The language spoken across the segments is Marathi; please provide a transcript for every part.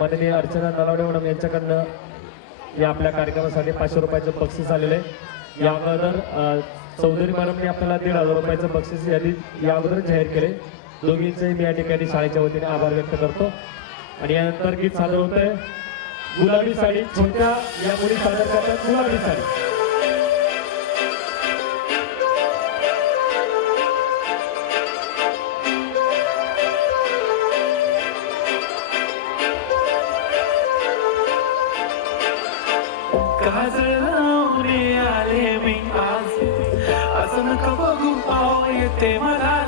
माननीय अर्चना नलावडे मॅडम यांच्याकडनं या आपल्या कार्यक्रमासाठी पाचशे रुपयाचं बक्षीस आलेलं आहे. या अगोदर चौधरी मॅडमने आपल्याला दीड हजार रुपयाचं बक्षीस यादी या अगोदर जाहीर केले. दोघींचे मी या ठिकाणी शाळेच्या वतीने आभार व्यक्त करतो. आणि यानंतर गीत सादर होत आहे गुलाबी साडी छोट्या या मुली सादर करतात गुलाबी साडी. काजळ लावणे आले मी आज असं नका बघू पाव येते मला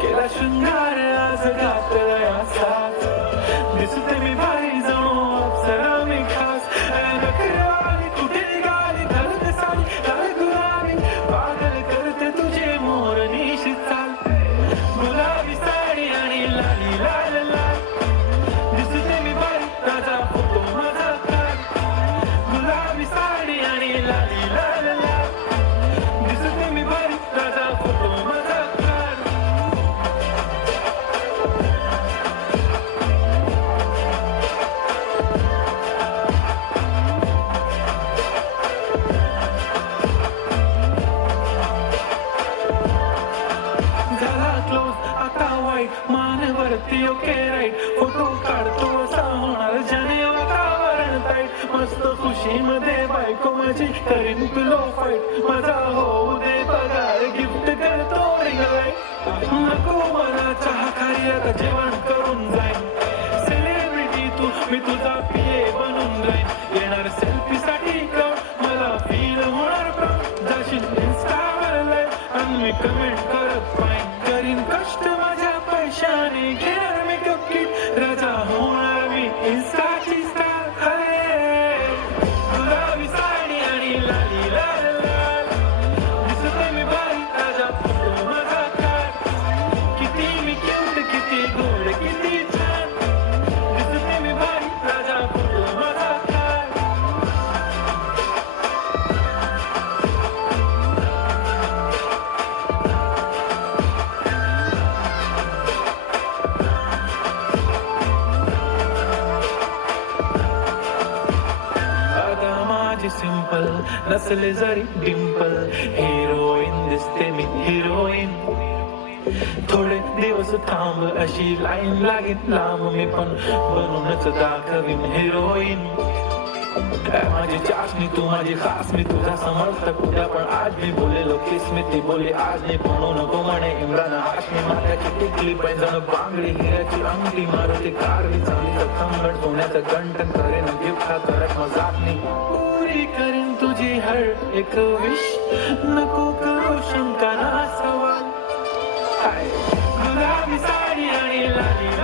केला शृंगार आज घातला असाच दिसते मी माझी करीन पिलो फाईट माझा होऊ दे पगार गिफ्ट करतो रिंग नको मला चहा खाई आता जेवण करून जाईन सेलिब्रिटी तू मी तुझा पिये बनून जाईन येणार सेल्फी साठी मला फील होणार जाशील इन्स्टावर लाईव्ह आणि मी कमेंट माझी नसले जरी डिंपल हिरोईन दिसते मी हिरोईन थोडे दिवस थांब अशी लाईन लागेल लांब मी पण. बनूनच दाखवीन हिरोईन माझी चाचणी तू माझी खास मी तुझा समर्थक उद्या पण आज मी बोलेलो ती बोली आज मी म्हणू नको म्हणे. इम्रान हाशमी माथ्याची टिकली पैजण बांगडी हिऱ्याची अंगठी मारुती कारवी चांदीचं खंबट सोन्याचं कंटन करेन गिफ्ट करत मजाक नाही पुरी करीन तुझी हर एक विश नको करू शंका ना सवाल. गुलाबी साडी आणि लाली